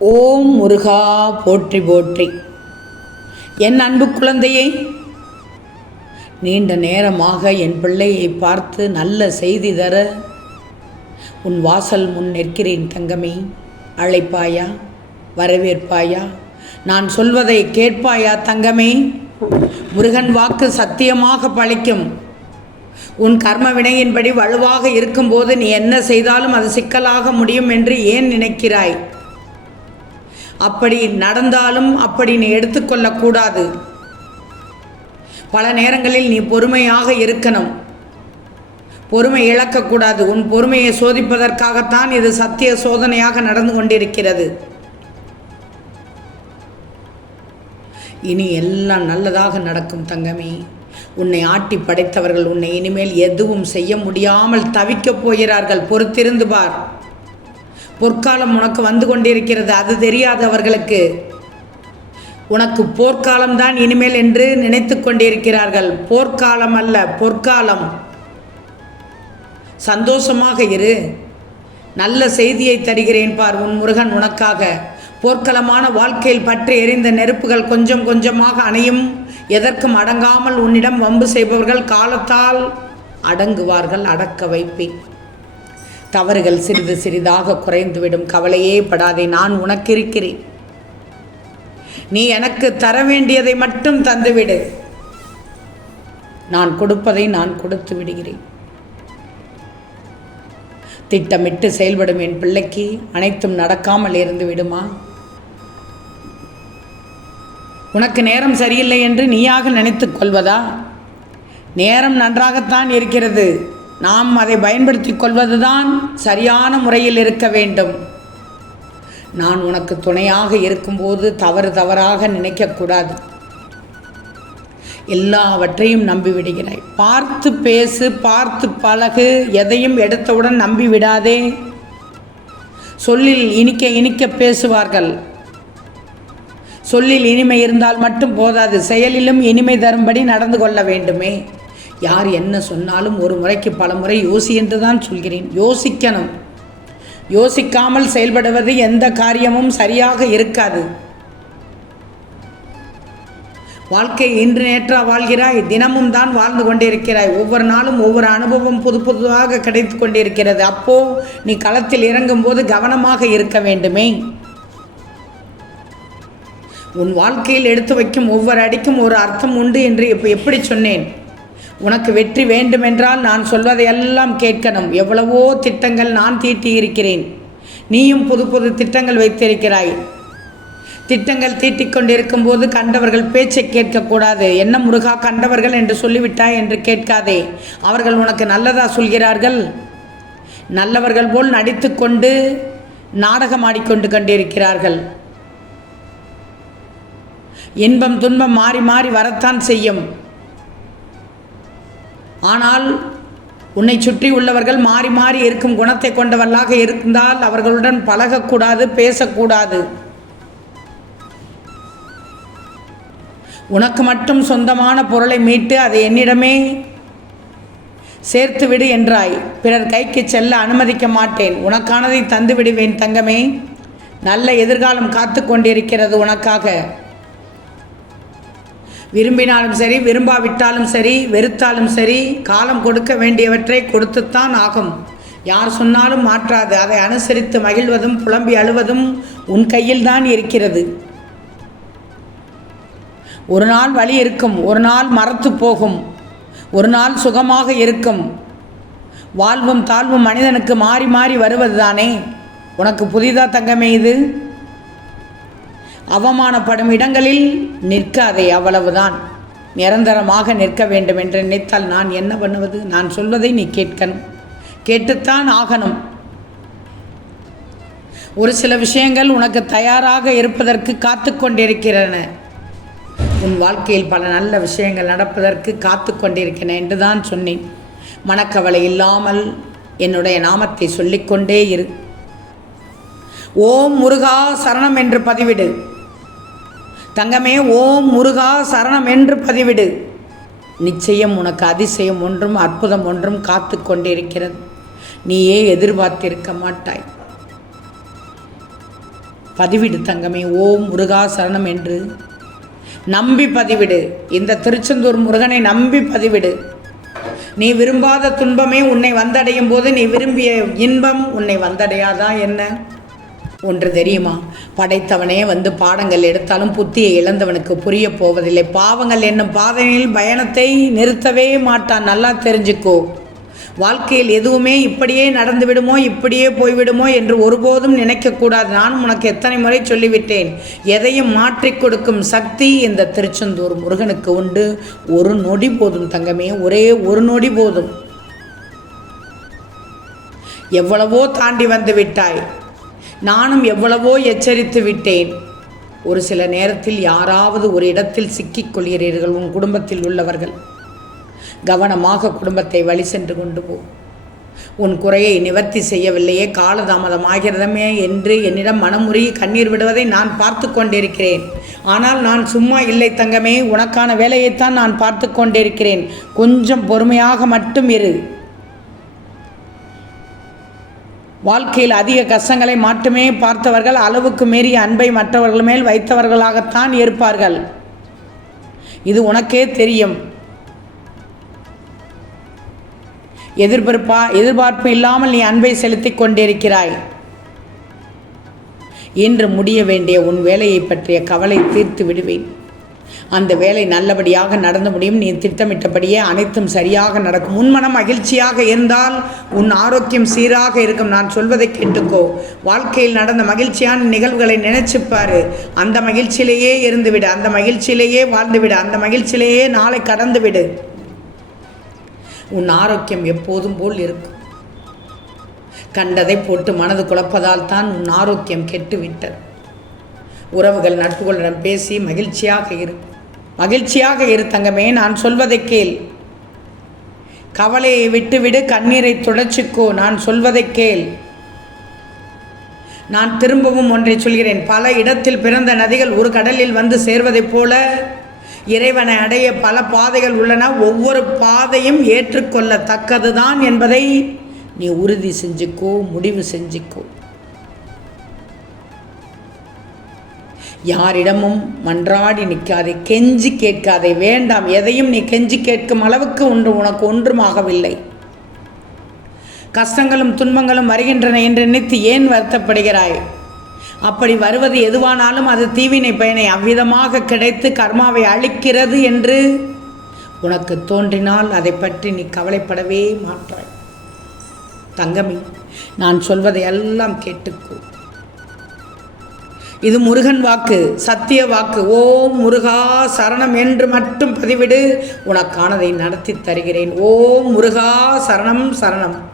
ஓம் முருகா போற்றி போற்றி. என் அன்பு குழந்தையே நீண்ட நேரமாக என் பிள்ளையை பார்த்து நல்ல செய்தி தர உன் வாசல் முன் நிற்கிறேன் தங்கமே. அழைப்பாயா? வரவேற்பாயா? நான் சொல்வதை கேட்பாயா தங்கமே? முருகன் வாக்கு சத்தியமாக பழிக்கும். உன் கர்ம வினையின்படி வலுவாக இருக்கும்போது நீ என்ன செய்தாலும் அது சிக்கலாக முடியும் என்று ஏன் நினைக்கிறாய்? அப்படி நடந்தாலும் அப்படி நீ எடுத்துக்கொள்ளக்கூடாது. பல நேரங்களில் நீ பொறுமையாக இருக்கணும். பொறுமை இழக்கக்கூடாது. உன் பொறுமையை சோதிப்பதற்காகத்தான் இது சத்திய சோதனையாக நடந்து கொண்டிருக்கிறது. இனி எல்லாம் நல்லதாக நடக்கும் தங்கமே. உன்னை ஆட்டி படைத்தவர்கள் உன்னை இனிமேல் எதுவும் செய்ய முடியாமல் தவிக்கப் போகிறார்கள். பொறுத்திருந்து பார். பொற்காலம் உனக்கு வந்து கொண்டிருக்கிறது அது தெரியாதவர்களுக்கு. உனக்கு போர்க்காலம்தான் இனிமேல் என்று நினைத்து கொண்டிருக்கிறார்கள். போர்க்காலம் அல்ல பொற்காலம். சந்தோஷமாக இரு. நல்ல செய்தியை தருகிறேன் பார் உன் முருகன் உனக்காக. போர்க்களமான வாழ்க்கையில் பற்றி எரிந்த நெருப்புகள் கொஞ்சம் கொஞ்சமாக அணையும். எதற்கும் அடங்காமல் உன்னிடம் வம்பு செய்பவர்கள் காலத்தால் அடங்குவார்கள் அடக்க வைப்பேன். தவறுகள் சிறிது சிறிதாக குறைந்துவிடும். கவலையே படாதே நான் உனக்கு இருக்கிறேன் நீ எனக்கு தர வேண்டியதை மட்டும் தந்துவிடு. நான் கொடுப்பதை நான் கொடுத்து விடுகிறேன். திட்டமிட்டு செயல்படும் என் பிள்ளைக்கு அனைத்தும் நடக்காமல் இருந்து விடுமா? உனக்கு நேரம் சரியில்லை என்று நீயாக நினைத்துக் கொள்வதா? நேரம் நன்றாகத்தான் இருக்கிறது. நாம் அதை பயன்படுத்தி கொள்வதுதான் சரியான முறையில் இருக்க வேண்டும். நான் உனக்கு துணையாக இருக்கும்போது தவறு தவறாக நினைக்கக்கூடாது எல்லாவற்றையும் நம்பிவிடுகிறாய். பார்த்து பேசு பார்த்து பழகு எதையும் எடுத்தவுடன் நம்பி விடாதே சொல்லில் இனிக்க இனிக்க பேசுவார்கள். சொல்லில் இனிமை இருந்தால் மட்டும் போதாது. செயலிலும் இனிமை தரும்படி நடந்து கொள்ள வேண்டுமே. யார் என்ன சொன்னாலும் ஒரு முறைக்கு பல முறை யோசி என்று தான் சொல்கிறேன். யோசிக்கணும். யோசிக்காமல் செயல்படுவது எந்த காரியமும் சரியாக இருக்காது. வாழ்க்கை இன்று நேற்றா வாழ்கிறாய் தினமும் தான் வாழ்ந்து கொண்டிருக்கிறாய். ஒவ்வொரு நாளும் ஒவ்வொரு அனுபவம் புது புதுவாக கிடைத்து கொண்டிருக்கிறது. அப்போ நீ களத்தில் இறங்கும்போது கவனமாக இருக்க வேண்டுமே. உன் வாழ்க்கையில் எடுத்து வைக்கும் ஒவ்வொரு அடிக்கும் ஒரு அர்த்தம் உண்டு என்று இப்போ எப்படி சொன்னேன்? உனக்கு வெற்றி வேண்டுமென்றால் நான் சொல்வதையெல்லாம் கேட்கணும். எவ்வளவோ திட்டங்கள் நான் தீட்டி இருக்கிறேன் நீயும் புது புது திட்டங்கள் வைத்திருக்கிறாய். திட்டங்கள் தீட்டிக்கொண்டிருக்கும் போது கண்டவர்கள் பேச்சை கேட்கக்கூடாது. என்ன முருகா கண்டவர்கள் என்று சொல்லிவிட்டாய் என்று கேட்காதே. அவர்கள் உனக்கு நல்லதா சொல்கிறார்கள்? நல்லவர்கள் போல் நடித்துக்கொண்டு நாடகம் ஆடிக்கொண்டு கொண்டிருக்கிறார்கள். இன்பம் துன்பம் மாறி மாறி வரத்தான் செய்யும். ஆனால் உன்னை சுற்றி உள்ளவர்கள் மாறி மாறி இருக்கும் குணத்தை கொண்டவர்களாக இருந்தால் அவர்களுடன் பழகக்கூடாது பேசக்கூடாது. உனக்கு மட்டும் சொந்தமான பொருளை மீட்டு அதை என்னிடமே சேர்த்து விடு என்றாய். பிறர் கைக்கு செல்ல அனுமதிக்க மாட்டேன். உனக்கானதை தந்து விடுவேன் தங்கமே. நல்ல எதிர்காலம் காத்து கொண்டிருக்கிறது உனக்காக. விரும்பினாலும் சரி விரும்பாவிட்டாலும் சரி வெறுத்தாலும் சரி காலம் கொடுக்க வேண்டியவற்றை கொடுத்துத்தான் ஆகும். யார் சொன்னாலும் மாற்றாது. அதை அனுசரித்து மகிழ்வதும் புலம்பி அழுவதும் உன் கையில்தான் இருக்கிறது. ஒரு நாள் வழி இருக்கும். ஒரு நாள் மறத்து போகும். ஒரு நாள் சுகமாக இருக்கும். வாழ்வும் தாழ்வும் மனிதனுக்கு மாறி மாறி வருவதுதானே? உனக்கு புதிதா தங்கமே இது? அவமானப்படும் இடங்களில் நிற்காதே அவ்வளவுதான். நிரந்தரமாக நிற்க வேண்டும் என்று நினைத்தால் நான் என்ன பண்ணுவது? நான் சொல்வதை நீ கேட்கணும். கேட்டுத்தான் ஆகணும். ஒரு சில விஷயங்கள் உனக்கு தயாராக இருப்பதற்கு காத்து கொண்டிருக்கிறன. உன் வாழ்க்கையில் பல நல்ல விஷயங்கள் நடப்பதற்கு காத்து கொண்டிருக்கிறன என்று தான் சொன்னேன். மனக்கவலை இல்லாமல் என்னுடைய நாமத்தை சொல்லிக்கொண்டே இரு. ஓம் முருகா சரணம் என்று பதிவிடு. தங்கமே ஓம் முருகா சரணம் என்று பதிவிடு. நிச்சயம் உனக்கு அதிசயம் ஒன்றும் அற்புதம் ஒன்றும் காத்து கொண்டிருக்கிறது. நீயே எதிர்பார்த்திருக்க மாட்டாய். பதிவிடு தங்கமே ஓம் முருகா சரணம் என்று. நம்பி பதிவிடு. இந்த திருச்செந்தூர் முருகனை நம்பி பதிவிடு. நீ விரும்பாத துன்பமே உன்னை வந்தடையும் போது நீ விரும்பிய இன்பம் உன்னை வந்தடையாதா என்ன? ஒன்று தெரியுமா? படைத்தவனே வந்து பாடங்கள் எடுத்தாலும் புத்தியை இழந்தவனுக்கு புரிய போவதில்லை. பாவங்கள் என்னும் பாதையில் பயணத்தை நிறுத்தவே மாட்டான். நல்லா தெரிஞ்சுக்கோ. வாழ்க்கையில் எதுவுமே இப்படியே நடந்து விடுமோ இப்படியே போய்விடுமோ என்று ஒருபோதும் நினைக்கக்கூடாது. நான் உனக்கு எத்தனை முறை சொல்லிவிட்டேன். எதையும் மாற்றி கொடுக்கும் சக்தி இந்த திருச்செந்தூர் முருகனுக்கு உண்டு. ஒரு நொடி போதும் தங்கமே ஒரே ஒரு நொடி போதும். எவ்வளவோ தாண்டி வந்து விட்டாய். நானும் எவ்வளவோ எச்சரித்து விட்டேன். ஒரு சில நேரத்தில் யாராவது ஒரு இடத்தில் சிக்கிக் கொள்கிறீர்கள் உன் குடும்பத்தில் உள்ளவர்கள். கவனமாக குடும்பத்தை வழி சென்று கொண்டு போ. உன் குறையை நிவர்த்தி செய்யவில்லையே காலதாமதமாகிறதமே என்று என்னிடம் மனமுறி கண்ணீர் விடுவதை நான் பார்த்து கொண்டிருக்கிறேன். ஆனால் நான் சும்மா இல்லை தங்கமே உனக்கான வேலையைத்தான் நான் பார்த்து கொண்டிருக்கிறேன். கொஞ்சம் பொறுமையாக மட்டும் இரு. வாழ்க்கையில் அதிக கஷ்டங்களை மட்டுமே பார்த்தவர்கள் அளவுக்கு மீறிய அன்பை மற்றவர்கள் மேல் வைத்தவர்களாகத்தான் இருப்பார்கள். இது உனக்கே தெரியும். எதிர்பார்ப்பா எதிர்பார்ப்பு இல்லாமல் நீ அன்பை செலுத்திக் கொண்டிருக்கிறாய். இன்று முடிய வேண்டிய உன் வேலையை பற்றிய கவலை தீர்த்து விடுவேன். அந்த வேலை நல்லபடியாக நடந்து முடியும். நீ திட்டமிட்டபடியே அனைத்தும் சரியாக நடக்கும். உன்மனம் மகிழ்ச்சியாக இருந்தால் உன் ஆரோக்கியம் சீராக இருக்கும். நான் சொல்வதை கேட்டுக்கோ. வாழ்க்கையில் நடந்த மகிழ்ச்சியான நிகழ்வுகளை நினைச்சுப்பார் அந்த மகிழ்ச்சியிலேயே இருந்துவிடு. அந்த மகிழ்ச்சியிலேயே வாழ்ந்துவிடு. அந்த மகிழ்ச்சியிலேயே நாளை கடந்துவிடு. உன் ஆரோக்கியம் எப்போதும் போல் இருக்கும். கண்டதை போட்டு மனது குழப்பதால் தான் உன் ஆரோக்கியம் கெட்டுவிட்டது. உறவுகள் நட்புகளிடம் பேசி மகிழ்ச்சியாக இரு. மகிழ்ச்சியாக இரு தங்கமே நான் சொல்வதை கேள். கவலையை விட்டுவிடு கண்ணீரை துடைச்சிக்கோ நான் சொல்வதை கேள். நான் திரும்பவும் ஒன்றை சொல்கிறேன். பல இடத்தில் பிறந்த நதிகள் ஒரு கடலில் வந்து சேர்வதைப் போல இறைவனை அடைய பல பாதைகள் உள்ளன. ஒவ்வொரு பாதையும் ஏற்றுக்கொள்ளத்தக்கதுதான் என்பதை நீ உறுதி செஞ்சுக்கோ முடிவு செஞ்சுக்கோ. யாரிடமும் மன்றாடி நிற்காதே கெஞ்சி கேட்காதே வேண்டாம் எதையும் நீ கெஞ்சி கேட்கும் அளவுக்கு ஒன்று உனக்கு ஒன்றுமாகவில்லை. கஷ்டங்களும் துன்பங்களும் வருகின்றன என்று நினைத்து ஏன் வருத்தப்படுகிறாய்? அப்படி வருவது எதுவானாலும் அது தீவினை பயனை அவ்விதமாக கிடைத்து கர்மாவை அழிக்கிறது என்று உனக்கு தோன்றினால் அதை பற்றி நீ கவலைப்படவே மாட்டாய். தங்கமி நான் சொல்வதை எல்லாம் கேட்டுக்கோ. இது முருகன் வாக்கு சத்திய வாக்கு. ஓம் முருகா சரணம் என்று மட்டும் பதிவிடு. உனக்கானதை நடத்தி தருகிறேன். ஓம் முருகா சரணம் சரணம்.